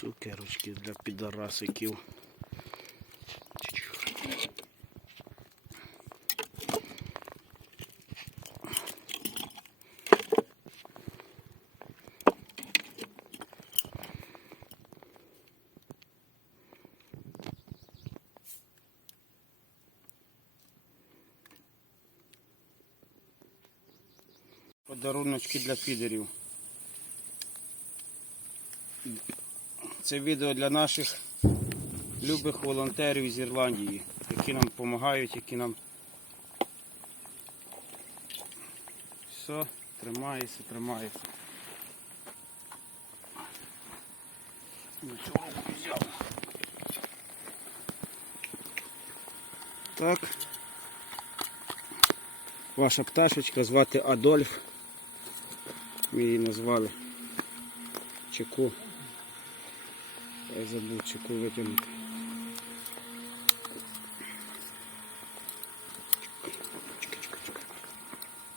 Цукерочки для підарасиків. Подаруночки для підерів. Це відео для наших любих волонтерів з Ірландії, які нам допомагають, які нам. Все, тримається, тримається. Взяв. Так. Ваша пташечка звати Адольф. Ми її назвали Чеку. Забув чеку витягнути.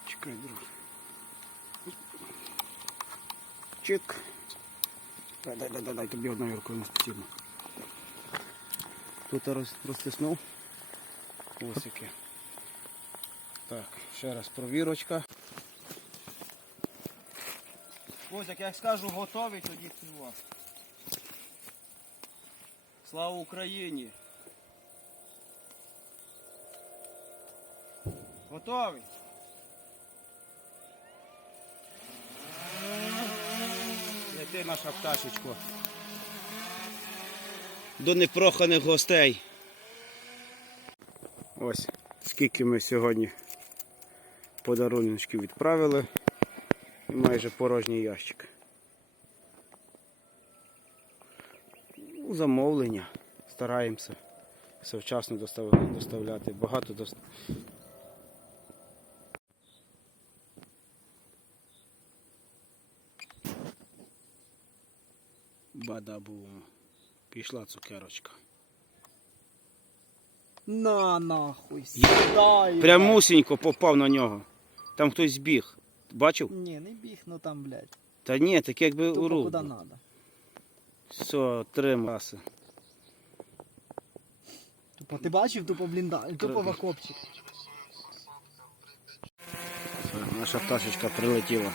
Чекай, друг. Чик. Дай, дай, дай, дай, дай, тобі одною рукою не потрібно. Тут роз, розтиснув. Ось яке. Так, ще раз провірочка. Ось, як я скажу готовий, тоді цілува. Слава Україні! Готовий? Лети наша пташечко. До непроханих гостей. Ось скільки ми сьогодні подаруночки відправили. І майже порожній ящик. Ну, замовлення. Стараємося все вчасно доставляти. Багато дост... Бадабум. Пішла цукерочка. На нахуй, сідай. Прямусінько попав на нього. Там хтось збіг. Бачив? Ні, не біг, ну там, блядь. Та ні, так якби у Тупо куди надо. Все, три маси. Тупо ти бачив, тупо блінда, тупо Треба. в окопчик. Наша пташечка прилетіла.